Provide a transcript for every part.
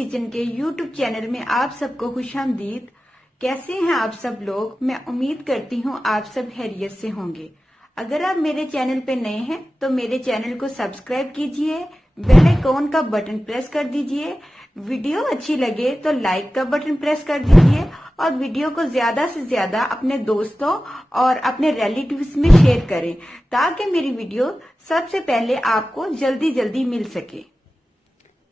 Kitchen के YouTube channel में आप सबको खुशामदीद। कैसे हैं आप सब लोग? मैं उम्मीद करती हूँ आप सब खैरियत से होंगे। अगर आप मेरे चैनल पे नए हैं तो मेरे चैनल को सब्सक्राइब कीजिए, बेल आइकॉन का बटन प्रेस कर दीजिए। वीडियो अच्छी लगे तो लाइक का बटन प्रेस कर दीजिए और वीडियो को ज्यादा से ज्यादा अपने दोस्तों और अपने रिलेटिव्स में शेयर करें ताकि मेरी वीडियो सबसे पहले आपको जल्दी जल्दी मिल सके।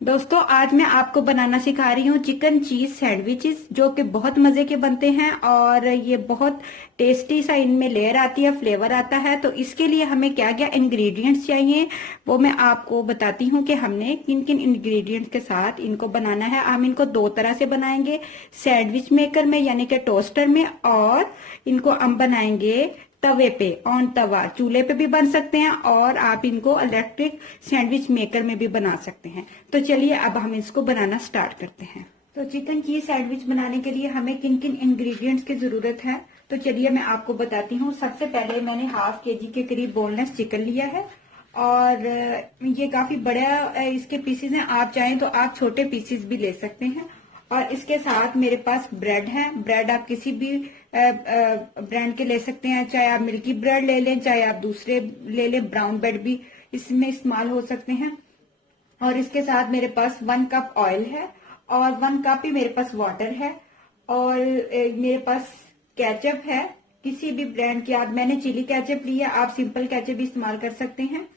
दोस्तों, आज मैं आपको बनाना सिखा रही हूँ चिकन चीज सैंडविचेस, जो कि बहुत मजे के बनते हैं और ये बहुत टेस्टी सा इनमें लेयर आती है, फ्लेवर आता है। तो इसके लिए हमें क्या क्या इंग्रेडिएंट्स चाहिए वो मैं आपको बताती हूँ कि हमने किन किन इंग्रेडिएंट्स के साथ इनको बनाना है। हम इनको दो तरह से बनाएंगे, सैंडविच मेकर में यानी कि टोस्टर में, और इनको हम बनाएंगे तवे पे, ऑन तवा, चूल्हे पे भी बन सकते हैं और आप इनको इलेक्ट्रिक सैंडविच मेकर में भी बना सकते हैं। तो चलिए अब हम इसको बनाना स्टार्ट करते हैं। तो चिकन चीज सैंडविच बनाने के लिए हमें किन किन इंग्रेडिएंट्स की जरूरत है तो चलिए मैं आपको बताती हूँ। सबसे पहले मैंने हाफ kg के करीब बोनलेस चिकन लिया है और ये काफी बड़ा इसके पीसेस हैं। आप चाहें तो आप छोटे पीसेस भी ले सकते हैं। और इसके साथ मेरे पास ब्रेड है। ब्रेड आप किसी भी ब्रांड के ले सकते हैं, चाहे आप मिल्की ब्रेड ले लें, चाहे आप दूसरे ले लें, ब्राउन ब्रेड भी इसमें इस्तेमाल हो सकते हैं। और इसके साथ मेरे पास 1 कप ऑयल है और 1 कप ही मेरे पास वाटर है। और मेरे पास केचप है, किसी भी ब्रांड की। आप, मैंने चिली केचप ली है, आप सिंपल केचप भी इस्तेमाल कर सकते हैं।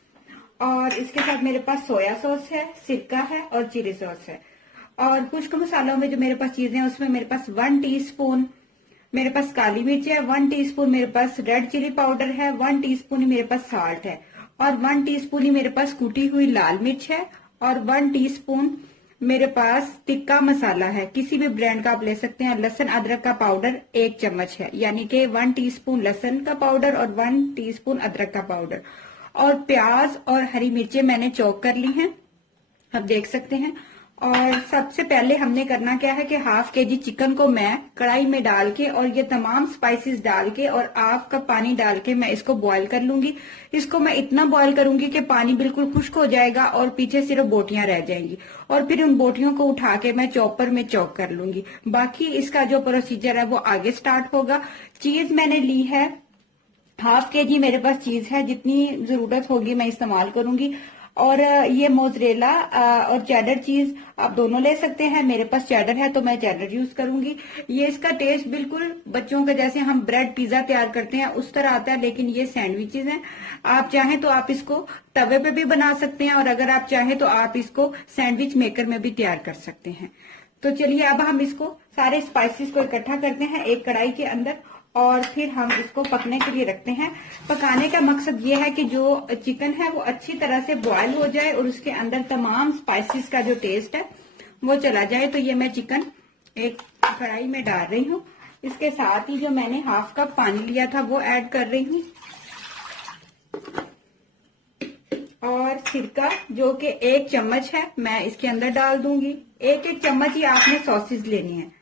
और इसके साथ मेरे पास सोया सॉस है, सिरका है और चिली सॉस है। और खुश्क मसालों में जो मेरे पास चीजें हैं उसमें मेरे पास 1 टीस्पून मेरे पास काली मिर्च है, 1 टीस्पून मेरे पास रेड चिली पाउडर है, 1 टीस्पून ही मेरे पास साल्ट है और 1 टीस्पून ही मेरे पास कुटी हुई लाल मिर्च है और 1 टीस्पून मेरे पास टिक्का मसाला है, किसी भी ब्रांड का आप ले सकते हैं। लहसुन अदरक का पाउडर 1 चम्मच है, यानी कि 1 टीस्पून लहसुन का पाउडर और 1 टीस्पून अदरक का पाउडर। और प्याज और हरी मिर्चें मैंने चॉप कर ली हैं, आप देख सकते हैं। और सबसे पहले हमने करना क्या है कि हाफ kg चिकन को मैं कढ़ाई में डाल के और ये तमाम स्पाइसेस डाल के और हाफ कप पानी डाल के मैं इसको बॉईल कर लूंगी। इसको मैं इतना बॉईल करूंगी कि पानी बिल्कुल खुश्क हो जाएगा और पीछे सिर्फ बोटियां रह जाएंगी। और फिर उन बोटियों को उठा के मैं चॉपर में चॉप कर लूंगी। बाकी इसका जो प्रोसीजर है वो आगे स्टार्ट होगा। चीज मैंने ली है हाफ kg, मेरे पास चीज है, जितनी जरूरत होगी मैं इस्तेमाल करूंगी। और ये मोज़रेला और चेडर चीज आप दोनों ले सकते हैं। मेरे पास चेडर है तो मैं चेडर यूज करूंगी। ये इसका टेस्ट बिल्कुल बच्चों का, जैसे हम ब्रेड पिज्जा तैयार करते हैं उस तरह आता है, लेकिन ये सैंडविचेस हैं। आप चाहें तो आप इसको तवे पे भी बना सकते हैं और अगर आप चाहें तो आप इसको सैंडविच मेकर में भी तैयार कर सकते हैं। तो चलिए अब हम इसको सारे स्पाइसेस को इकट्ठा करते हैं एक कढ़ाई के अंदर और फिर हम इसको पकने के लिए रखते हैं। पकाने का मकसद ये है कि जो चिकन है वो अच्छी तरह से बॉयल हो जाए और उसके अंदर तमाम स्पाइसेस का जो टेस्ट है वो चला जाए। तो ये मैं चिकन एक कढ़ाई में डाल रही हूँ। इसके साथ ही जो मैंने हाफ कप पानी लिया था वो ऐड कर रही हूँ और सिरका जो कि 1 चम्मच है मैं इसके अंदर डाल दूंगी। 1-1 चम्मच ही आपने सॉसेस लेनी है।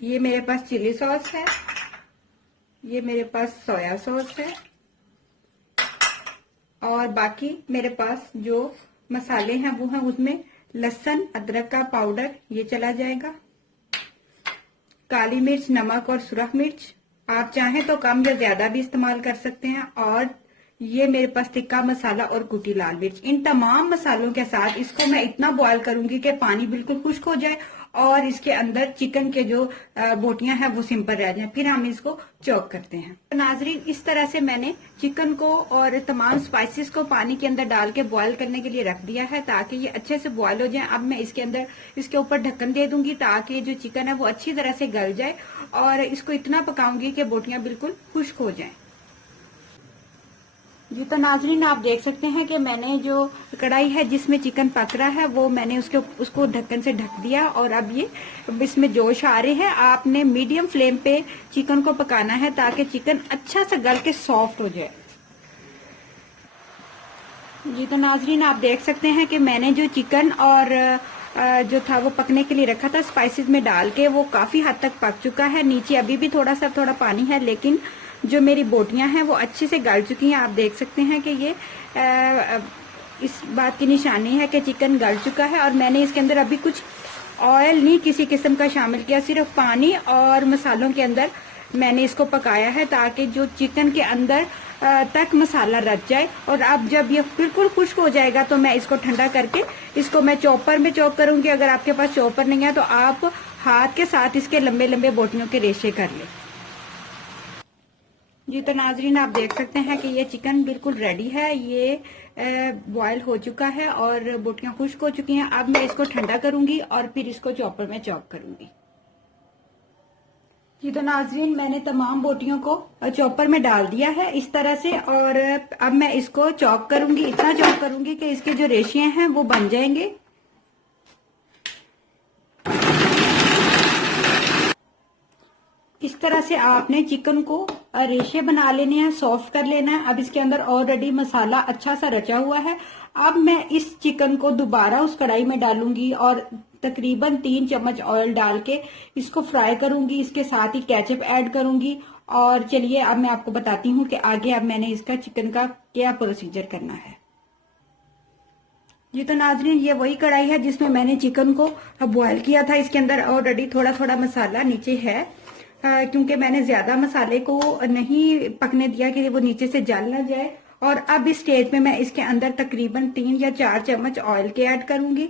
ये मेरे पास चिली सॉस है, ये मेरे पास सोया सॉस है और बाकी मेरे पास जो मसाले हैं वो हैं, उसमें लहसुन अदरक का पाउडर ये चला जाएगा, काली मिर्च, नमक और सुरख मिर्च आप चाहें तो कम या ज्यादा भी इस्तेमाल कर सकते हैं। और ये मेरे पास टिक्का मसाला और कुटी लाल मिर्च। इन तमाम मसालों के साथ इसको मैं इतना बॉयल करूंगी कि पानी बिल्कुल खुश्क हो जाए और इसके अंदर चिकन के जो बोटियां हैं वो सिंपल रह जाएं। फिर हम इसको चॉप करते हैं। तो नाजरीन, इस तरह से मैंने चिकन को और तमाम स्पाइसेस को पानी के अंदर डाल के बॉयल करने के लिए रख दिया है ताकि ये अच्छे से बॉयल हो जाए। अब मैं इसके अंदर इसके ऊपर ढक्कन दे दूंगी ताकि जो चिकन है वो अच्छी तरह से गल जाए और इसको इतना पकाऊंगी कि बोटियां बिल्कुल खुश्क हो जाएं। जी तो नाजरीन, आप देख सकते हैं कि मैंने जो कढ़ाई है जिसमें चिकन पक रहा है वो मैंने उसको ढक्कन से ढक दिया और अब ये इसमें जोश आ रहे हैं। आपने मीडियम फ्लेम पे चिकन को पकाना है ताकि चिकन अच्छा सा गल के सॉफ्ट हो जाए। जी तो नाजरीन, आप देख सकते हैं कि मैंने जो चिकन और जो था वो पकने के लिए रखा था स्पाइसेस में डाल के, वो काफी हद तक पक चुका है। नीचे अभी भी थोड़ा पानी है, लेकिन जो मेरी बोटियां हैं वो अच्छे से गल चुकी हैं। आप देख सकते हैं कि ये इस बात की निशानी है कि चिकन गल चुका है। और मैंने इसके अंदर अभी कुछ ऑयल नहीं किसी किस्म का शामिल किया, सिर्फ पानी और मसालों के अंदर मैंने इसको पकाया है ताकि जो चिकन के अंदर तक मसाला रच जाए। और अब जब ये बिल्कुल खुश्क हो जाएगा तो मैं इसको ठंडा करके इसको मैं चॉपर में चॉप करूंगी। अगर आपके पास चॉपर नहीं है तो आप हाथ के साथ इसके लंबे लंबे बोटियों के रेशे कर ले। जी तो नाजरीन, आप देख सकते हैं कि ये चिकन बिल्कुल रेडी है, ये बॉयल हो चुका है और बोटियां खुश्क हो चुकी हैं। अब मैं इसको ठंडा करूंगी और फिर इसको चॉपर में चॉप करूंगी। जी तो नाजरीन, मैंने तमाम बोटियों को चॉपर में डाल दिया है इस तरह से, और अब मैं इसको चॉप करूंगी। इतना चॉप करूंगी कि इसके जो रेशिए हैं वो बन जाएंगे। इस तरह से आपने चिकन को रेशे बना लेने हैं, सॉफ्ट कर लेना है। अब इसके अंदर ऑलरेडी मसाला अच्छा सा रचा हुआ है। अब मैं इस चिकन को दोबारा उस कढ़ाई में डालूंगी और तकरीबन 3 चम्मच ऑयल डाल के इसको फ्राई करूंगी। इसके साथ ही केचप ऐड करूंगी। और चलिए अब मैं आपको बताती हूँ कि आगे अब मैंने इसका चिकन का क्या प्रोसीजर करना है। जी तो नाजरीन, ये वही कढ़ाई है जिसमें मैंने चिकन को बॉयल किया था। इसके अंदर ऑलरेडी थोड़ा थोड़ा मसाला नीचे है, क्योंकि मैंने ज्यादा मसाले को नहीं पकने दिया कि वो नीचे से जल ना जाए। और अब इस स्टेज में मैं इसके अंदर तकरीबन 3 या 4 चम्मच ऑयल के ऐड करूंगी।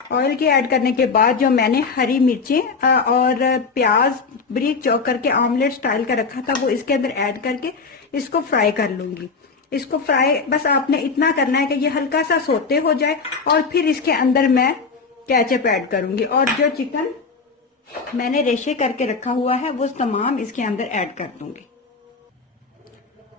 ऑयल के ऐड करने के बाद जो मैंने हरी मिर्चें और प्याज बारीक चॉप करके ऑमलेट स्टाइल का रखा था वो इसके अंदर ऐड करके इसको फ्राई कर लूंगी। इसको फ्राई बस आपने इतना करना है कि ये हल्का सा सोते हो जाए और फिर इसके अंदर मैं केचप ऐड करूंगी और जो चिकन मैंने रेशे करके रखा हुआ है वो तमाम इसके अंदर ऐड कर दूंगी।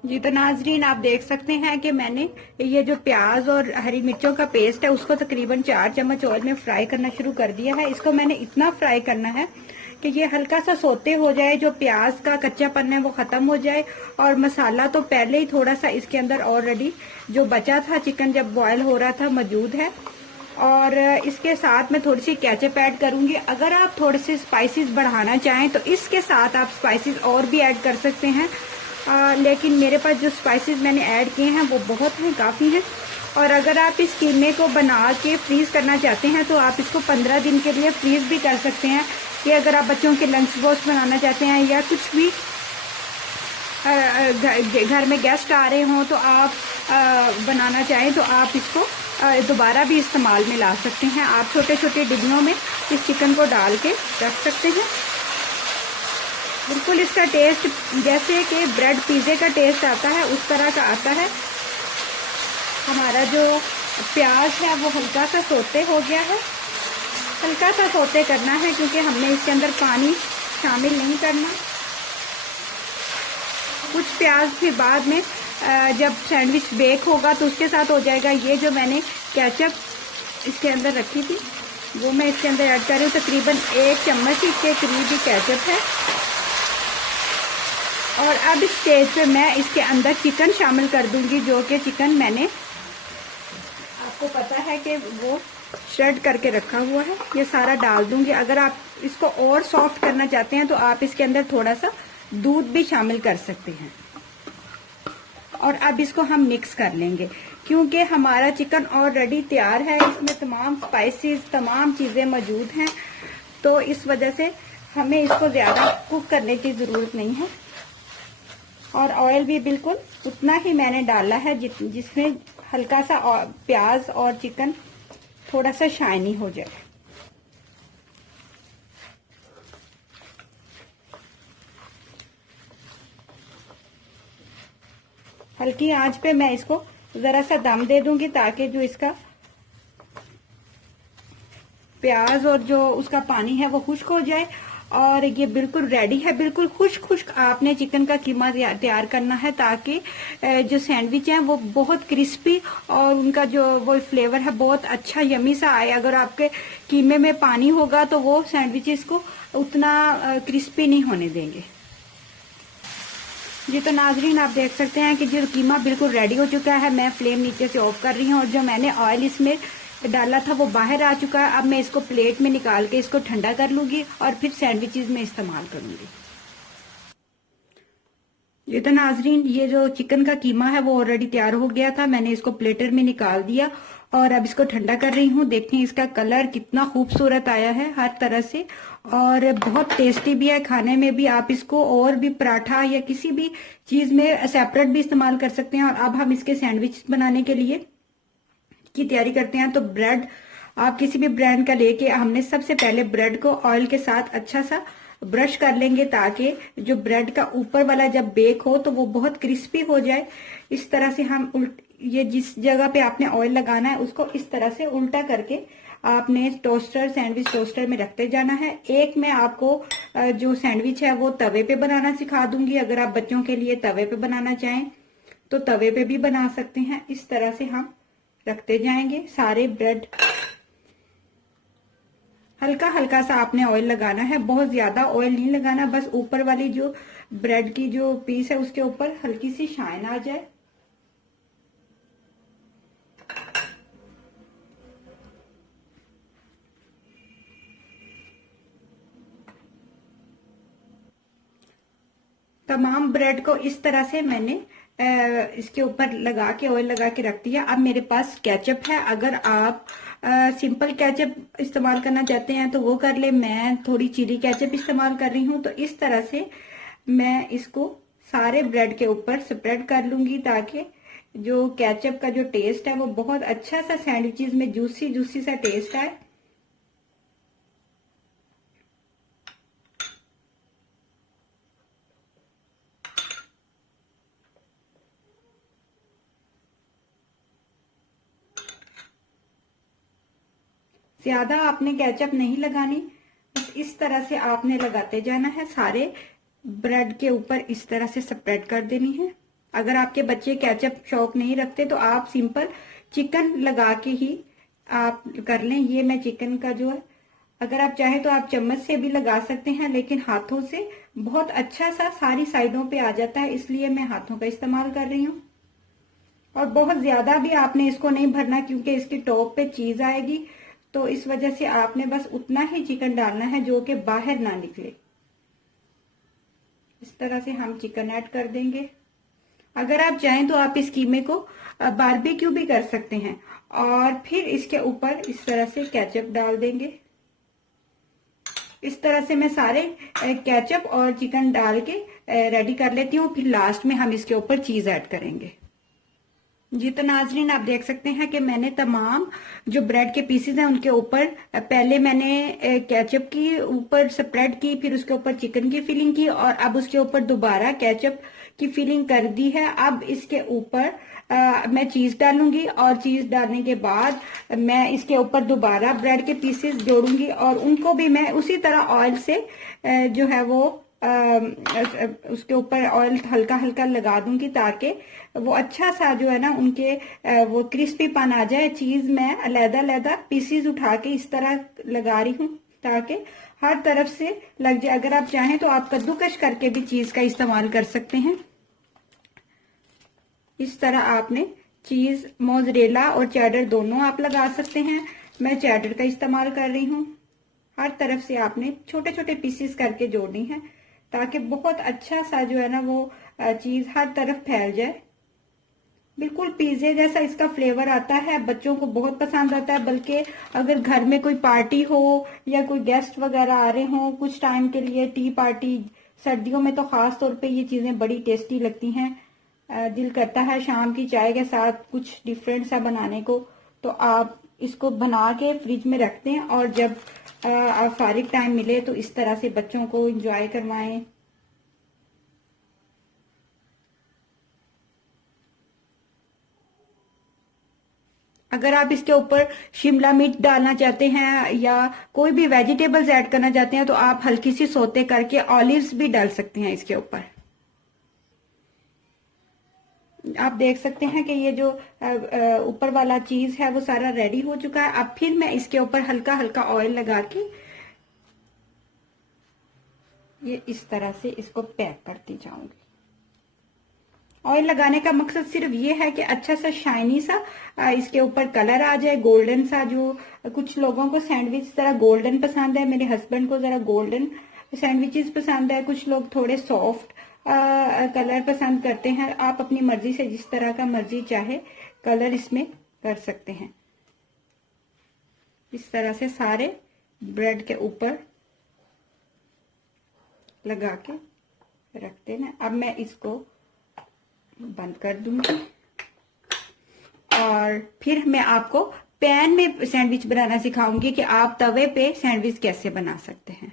जी तो नाजरीन, आप देख सकते हैं कि मैंने ये जो प्याज और हरी मिर्चों का पेस्ट है उसको तकरीबन 4 चम्मच ऑयल में फ्राई करना शुरू कर दिया है। इसको मैंने इतना फ्राई करना है कि ये हल्का सा सोते हो जाए, जो प्याज का कच्चापन है वो खत्म हो जाए। और मसाला तो पहले ही थोड़ा सा इसके अंदर ऑलरेडी जो बचा था चिकन जब बॉयल हो रहा था मौजूद है। और इसके साथ मैं थोड़ी सी केचप ऐड करूंगी। अगर आप थोड़े से स्पाइसेस बढ़ाना चाहें तो इसके साथ आप स्पाइसेस और भी ऐड कर सकते हैं, लेकिन मेरे पास जो स्पाइसेस मैंने ऐड किए हैं वो बहुत हैं, काफ़ी हैं। और अगर आप इस कीमे को बना के फ्रीज करना चाहते हैं तो आप इसको 15 दिन के लिए फ्रीज भी कर सकते हैं। कि अगर आप बच्चों के लंच बॉक्स बनाना चाहते हैं या कुछ भी घर में गेस्ट आ रहे हों तो आप बनाना चाहें तो आप इसको दोबारा भी इस्तेमाल में ला सकते हैं। आप छोटे छोटे डिब्बियों में इस चिकन को डाल के रख सकते हैं। बिल्कुल इसका टेस्ट जैसे कि ब्रेड पिज़्ज़े का टेस्ट आता है उस तरह का आता है। हमारा जो प्याज है वो हल्का सा सोते हो गया है। हल्का सा सोते करना है क्योंकि हमने इसके अंदर पानी शामिल नहीं करना। कुछ प्याज फिर बाद में जब सैंडविच बेक होगा तो उसके साथ हो जाएगा। ये जो मैंने केचप इसके अंदर रखी थी वो मैं इसके अंदर ऐड कर रही हूँ। तकरीबन 1 चम्मच के करीब ही केचप है। और अब इस स्टेज पे मैं इसके अंदर चिकन शामिल कर दूंगी, जो कि चिकन मैंने आपको पता है कि वो श्रेड करके रखा हुआ है, ये सारा डाल दूंगी। अगर आप इसको और सॉफ्ट करना चाहते हैं तो आप इसके अंदर थोड़ा सा दूध भी शामिल कर सकते हैं। और अब इसको हम मिक्स कर लेंगे क्योंकि हमारा चिकन ऑलरेडी तैयार है, इसमें तमाम स्पाइसेस तमाम चीज़ें मौजूद हैं, तो इस वजह से हमें इसको ज़्यादा कुक करने की ज़रूरत नहीं है। और ऑयल भी बिल्कुल उतना ही मैंने डाला है जिसमें हल्का सा प्याज और चिकन थोड़ा सा शाइनी हो जाए। हल्की आंच पे मैं इसको जरा सा दम दे दूंगी ताकि जो इसका प्याज और जो उसका पानी है वो खुश्क हो जाए। और ये बिल्कुल रेडी है, बिल्कुल खुश्क आपने चिकन का कीमा तैयार करना है ताकि जो सैंडविच है वो बहुत क्रिस्पी और उनका जो वो फ्लेवर है बहुत अच्छा यमी सा आए। अगर आपके कीमे में पानी होगा तो वो सैंडविचेस को उतना क्रिस्पी नहीं होने देंगे। जी तो नाजरीन, आप देख सकते हैं कि जो कीमा बिल्कुल रेडी हो चुका है। मैं फ्लेम नीचे से ऑफ कर रही हूँ और जो मैंने ऑयल इसमें डाला था वो बाहर आ चुका है। अब मैं इसको प्लेट में निकाल के इसको ठंडा कर लूंगी और फिर सैंडविचेस में इस्तेमाल करूंगी। ये तो नाजरीन, ये जो चिकन का कीमा है वो ऑलरेडी तैयार हो गया था। मैंने इसको प्लेटर में निकाल दिया और अब इसको ठंडा कर रही हूँ। देखें इसका कलर कितना खूबसूरत आया है हर तरह से, और बहुत टेस्टी भी है खाने में भी। आप इसको और भी पराठा या किसी भी चीज में सेपरेट भी इस्तेमाल कर सकते हैं। और अब हम इसके सैंडविच बनाने के लिए की तैयारी करते हैं। तो ब्रेड आप किसी भी ब्रांड का लेके, हमने सबसे पहले ब्रेड को ऑयल के साथ अच्छा सा ब्रश कर लेंगे ताकि जो ब्रेड का ऊपर वाला जब बेक हो तो वो बहुत क्रिस्पी हो जाए। इस तरह से हम ये जिस जगह पे आपने ऑयल लगाना है उसको इस तरह से उल्टा करके आपने टोस्टर, सैंडविच टोस्टर में रखते जाना है। एक मैं आपको जो सैंडविच है वो तवे पे बनाना सिखा दूंगी। अगर आप बच्चों के लिए तवे पे बनाना चाहें तो तवे पे भी बना सकते हैं। इस तरह से हम रखते जाएंगे सारे ब्रेड। हल्का हल्का सा आपने ऑयल लगाना है, बहुत ज्यादा ऑयल नहीं लगाना, बस ऊपर वाली जो ब्रेड की जो पीस है उसके ऊपर हल्की सी शाइन आ जाए। तमाम ब्रेड को इस तरह से मैंने इसके ऊपर लगा के ऑयल लगा के रख दिया। अब मेरे पास केचप है। अगर आप सिंपल केचप इस्तेमाल करना चाहते हैं तो वो कर ले। मैं थोड़ी चिली केचप इस्तेमाल कर रही हूँ। तो इस तरह से मैं इसको सारे ब्रेड के ऊपर स्प्रेड कर लूंगी ताकि जो केचप का जो टेस्ट है वो बहुत अच्छा सा सैंडविचेस में जूसी जूसी सा टेस्ट आए। ज्यादा आपने केचप नहीं लगानी, बस इस तरह से आपने लगाते जाना है। सारे ब्रेड के ऊपर इस तरह से स्प्रेड कर देनी है। अगर आपके बच्चे केचप शौक नहीं रखते तो आप सिंपल चिकन लगा के ही आप कर लें। ये मैं चिकन का जो है, अगर आप चाहे तो आप चम्मच से भी लगा सकते हैं, लेकिन हाथों से बहुत अच्छा सा सारी साइडों पे आ जाता है, इसलिए मैं हाथों का इस्तेमाल कर रही हूँ। और बहुत ज्यादा भी आपने इसको नहीं भरना क्योंकि इसकी टॉप पे चीज आएगी, तो इस वजह से आपने बस उतना ही चिकन डालना है जो कि बाहर ना निकले। इस तरह से हम चिकन ऐड कर देंगे। अगर आप चाहें तो आप इस कीमे को बारबेक्यू भी कर सकते हैं। और फिर इसके ऊपर इस तरह से केचप डाल देंगे। इस तरह से मैं सारे केचप और चिकन डाल के रेडी कर लेती हूँ। फिर लास्ट में हम इसके ऊपर चीज ऐड करेंगे। जी तो नाजरीन, आप देख सकते हैं कि मैंने तमाम जो ब्रेड के पीसेस हैं उनके ऊपर पहले मैंने केचप की ऊपर स्प्रेड की, फिर उसके ऊपर चिकन की फिलिंग की और अब उसके ऊपर दोबारा केचप की फिलिंग कर दी है। अब इसके ऊपर मैं चीज डालूंगी और चीज डालने के बाद मैं इसके ऊपर दोबारा ब्रेड के पीसेस जोड़ूंगी और उनको भी मैं उसी तरह ऑयल से जो है वो उसके ऊपर ऑयल हल्का हल्का लगा दूंगी ताकि वो अच्छा सा जो है ना उनके वो क्रिस्पीपन आ जाए। चीज मैं अलहदा अलहदा पीसीज उठा के इस तरह लगा रही हूँ ताकि हर तरफ से लग जाए। अगर आप चाहें तो आप कद्दूकश करके भी चीज का इस्तेमाल कर सकते हैं। इस तरह आपने चीज मोज़रेला और चेडर दोनों आप लगा सकते हैं। मैं चेडर का इस्तेमाल कर रही हूँ। हर तरफ से आपने छोटे छोटे पीसेस करके जोड़नी है ताकि बहुत अच्छा सा जो है ना वो चीज हर तरफ फैल जाए। बिल्कुल पिज्जे जैसा इसका फ्लेवर आता है, बच्चों को बहुत पसंद आता है। बल्कि अगर घर में कोई पार्टी हो या कोई गेस्ट वगैरह आ रहे हो कुछ टाइम के लिए, टी पार्टी, सर्दियों में तो खास तौर पे ये चीजें बड़ी टेस्टी लगती हैं। दिल करता है शाम की चाय के साथ कुछ डिफरेंट सा बनाने को, तो आप इसको बना के फ्रिज में रख दें और जब आप फारिग टाइम मिले तो इस तरह से बच्चों को एंजॉय करवाएं। अगर आप इसके ऊपर शिमला मिर्च डालना चाहते हैं या कोई भी वेजिटेबल्स ऐड करना चाहते हैं तो आप हल्की सी सौते करके ऑलिव्स भी डाल सकते हैं इसके ऊपर। आप देख सकते हैं कि ये जो ऊपर वाला चीज है वो सारा रेडी हो चुका है। अब फिर मैं इसके ऊपर हल्का हल्का ऑयल लगा के ये इस तरह से इसको पैक करती जाऊंगी। ऑयल लगाने का मकसद सिर्फ ये है कि अच्छा सा शाइनी सा इसके ऊपर कलर आ जाए, गोल्डन सा। जो कुछ लोगों को सैंडविच जरा गोल्डन पसंद है, मेरे हस्बैंड को जरा गोल्डन सैंडविचेस पसंद है। कुछ लोग थोड़े सॉफ्ट कलर पसंद करते हैं, आप अपनी मर्जी से जिस तरह का मर्जी चाहे कलर इसमें कर सकते हैं। इस तरह से सारे ब्रेड के ऊपर लगा के रखते हैं। अब मैं इसको बंद कर दूंगी और फिर मैं आपको पैन में सैंडविच बनाना सिखाऊंगी कि आप तवे पे सैंडविच कैसे बना सकते हैं।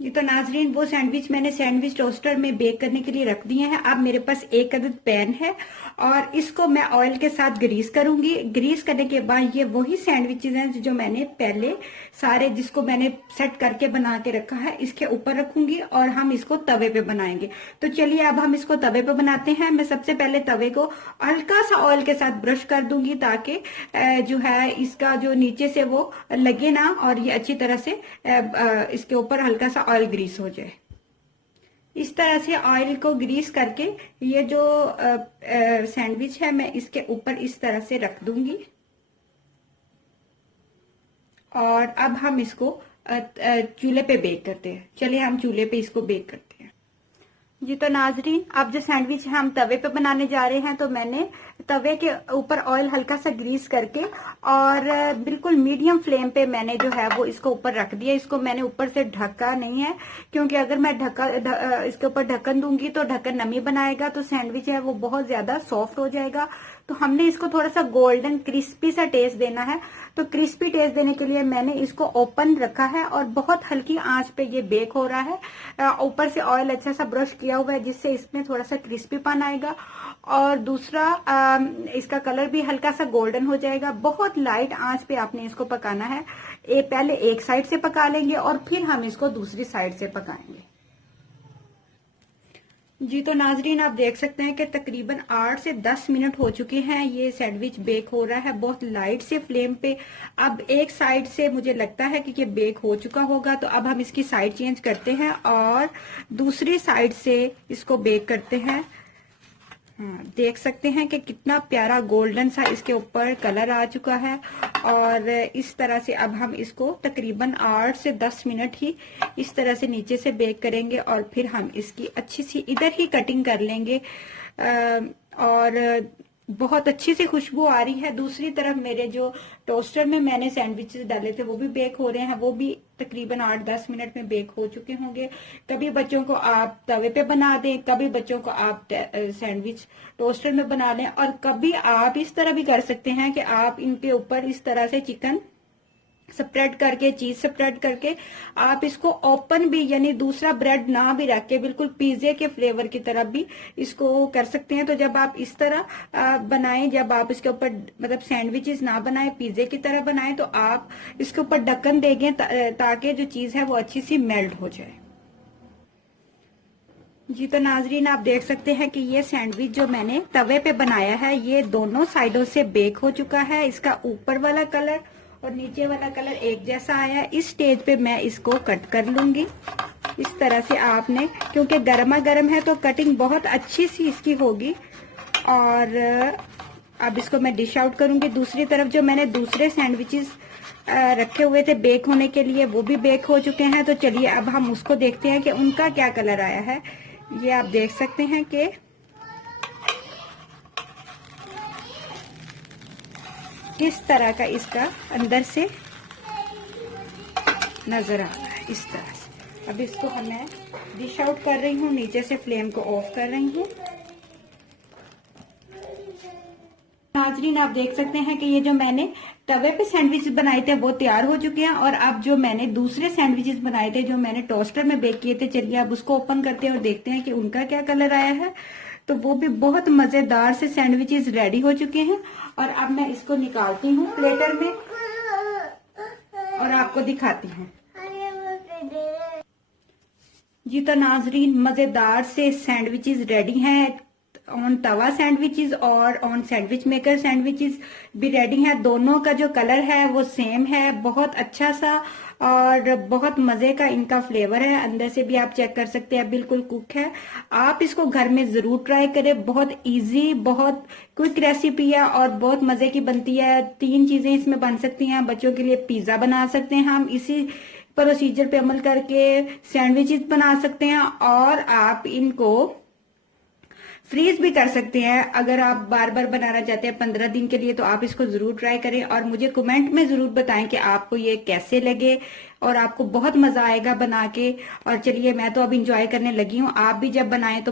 जी तो नाजरीन, वो सैंडविच मैंने सैंडविच टोस्टर में बेक करने के लिए रख दिए हैं। अब मेरे पास एक अदद पैन है और इसको मैं ऑयल के साथ ग्रीस करूंगी। ग्रीस करने के बाद ये वही सैंडविचेस हैं जो मैंने पहले सारे, जिसको मैंने सेट करके बना के रखा है, इसके ऊपर रखूंगी और हम इसको तवे पे बनाएंगे। तो चलिए अब हम इसको तवे पे बनाते हैं। मैं सबसे पहले तवे को हल्का सा ऑयल के साथ ब्रश कर दूंगी ताकि जो है इसका जो नीचे से वो लगे ना और ये अच्छी तरह से इसके ऊपर हल्का सा ऑयल ग्रीस हो जाए। इस तरह से ऑयल को ग्रीस करके ये जो सैंडविच है मैं इसके ऊपर इस तरह से रख दूंगी और अब हम इसको चूल्हे पे बेक करते हैं। चलिए हम चूल्हे पे इसको बेक करते हैं। जी तो नाजरीन, अब जो सैंडविच है हम तवे पे बनाने जा रहे हैं। तो मैंने तवे के ऊपर ऑयल हल्का सा ग्रीस करके और बिल्कुल मीडियम फ्लेम पे मैंने जो है वो इसको ऊपर रख दिया। इसको मैंने ऊपर से ढका नहीं है क्योंकि अगर मैं इसके ऊपर ढक्कन दूंगी तो ढक्कन नमी बनाएगा तो सैंडविच है वो बहुत ज्यादा सॉफ्ट हो जाएगा। तो हमने इसको थोड़ा सा गोल्डन क्रिस्पी सा टेस्ट देना है। तो क्रिस्पी टेस्ट देने के लिए मैंने इसको ओपन रखा है और बहुत हल्की आंच पे ये बेक हो रहा है। ऊपर से ऑयल अच्छा सा ब्रश किया हुआ है जिससे इसमें थोड़ा सा क्रिस्पीपन आएगा और दूसरा इसका कलर भी हल्का सा गोल्डन हो जाएगा। बहुत लाइट आंच पे आपने इसको पकाना है। पहले एक साइड से पका लेंगे और फिर हम इसको दूसरी साइड से पकाएंगे। जी तो नाजरीन, आप देख सकते हैं कि तकरीबन 8 से 10 मिनट हो चुके हैं। ये सैंडविच बेक हो रहा है बहुत लाइट से फ्लेम पे। अब एक साइड से मुझे लगता है कि ये बेक हो चुका होगा, तो अब हम इसकी साइड चेंज करते हैं और दूसरी साइड से इसको बेक करते हैं। हाँ, देख सकते हैं कि कितना प्यारा गोल्डन सा इसके ऊपर कलर आ चुका है और इस तरह से अब हम इसको तकरीबन 8 से 10 मिनट ही इस तरह से नीचे से बेक करेंगे और फिर हम इसकी अच्छी सी इधर ही कटिंग कर लेंगे और बहुत अच्छी सी खुशबू आ रही है। दूसरी तरफ मेरे जो टोस्टर में मैंने सैंडविचेस डाले थे वो भी बेक हो रहे हैं। वो भी तकरीबन 8-10 मिनट में बेक हो चुके होंगे। कभी बच्चों को आप तवे पे बना दें, कभी बच्चों को आप सैंडविच टोस्टर में बना लें और कभी आप इस तरह भी कर सकते हैं कि आप इनके ऊपर इस तरह से चिकन स्प्रेड करके, चीज स्प्रेड करके आप इसको ओपन भी यानी दूसरा ब्रेड ना भी रख के बिल्कुल पिज्जे के फ्लेवर की तरह भी इसको कर सकते हैं। तो जब आप इस तरह बनाएं, जब आप इसके ऊपर मतलब सैंडविचेस ना बनाएं, पिज्जे की तरह बनाएं, तो आप इसके ऊपर ढक्कन देंगे ताकि जो चीज है वो अच्छी सी मेल्ट हो जाए। जी तो नाजरीन, आप देख सकते हैं कि ये सैंडविच जो मैंने तवे पे बनाया है ये दोनों साइडों से बेक हो चुका है। इसका ऊपर वाला कलर और नीचे वाला कलर एक जैसा आया। इस स्टेज पे मैं इसको कट कर लूंगी इस तरह से। आपने क्योंकि गर्मा गर्म है तो कटिंग बहुत अच्छी सी इसकी होगी और अब इसको मैं डिश आउट करूंगी। दूसरी तरफ जो मैंने दूसरे सैंडविचेस रखे हुए थे बेक होने के लिए वो भी बेक हो चुके हैं। तो चलिए अब हम उसको देखते हैं कि उनका क्या कलर आया है। ये आप देख सकते हैं कि किस तरह का इसका अंदर से नजर आ रहा है इस तरह से। अब इसको मैं डिश आउट कर रही हूँ, नीचे से फ्लेम को ऑफ कर रही हूँ। नाजरीन, आप देख सकते हैं कि ये जो मैंने तवे पे सैंडविच बनाए थे वो तैयार हो चुके हैं और अब जो मैंने दूसरे सैंडविचेस बनाए थे जो मैंने टोस्टर में बेक किए थे, चलिए अब उसको ओपन करते हैं और देखते हैं कि उनका क्या कलर आया है। तो वो भी बहुत मजेदार से सैंडविचेस रेडी हो चुके हैं और अब मैं इसको निकालती हूँ प्लेटर में और आपको दिखाती हूँ। जी तो नाजरीन, मजेदार से सैंडविचेस रेडी हैं। ऑन तवा सैंडविचेस और ऑन सैंडविच मेकर सैंडविचेस भी रेडी हैं। दोनों का जो कलर है वो सेम है, बहुत अच्छा सा और बहुत मजे का इनका फ्लेवर है। अंदर से भी आप चेक कर सकते हैं, बिल्कुल कुक है। आप इसको घर में जरूर ट्राई करें। बहुत इजी, बहुत क्विक रेसिपी है और बहुत मजे की बनती है। 3 चीजें इसमें बन सकती हैं। बच्चों के लिए पिज्जा बना सकते हैं हम इसी प्रोसीजर पे अमल करके सैंडविचेस बना सकते हैं और आप इनको फ्रीज भी कर सकते हैं। अगर आप बार बार बनाना चाहते हैं 15 दिन के लिए तो आप इसको जरूर ट्राई करें और मुझे कमेंट में जरूर बताएं कि आपको ये कैसे लगे और आपको बहुत मजा आएगा बना के। और चलिए मैं तो अब इंजॉय करने लगी हूँ, आप भी जब बनाएं तो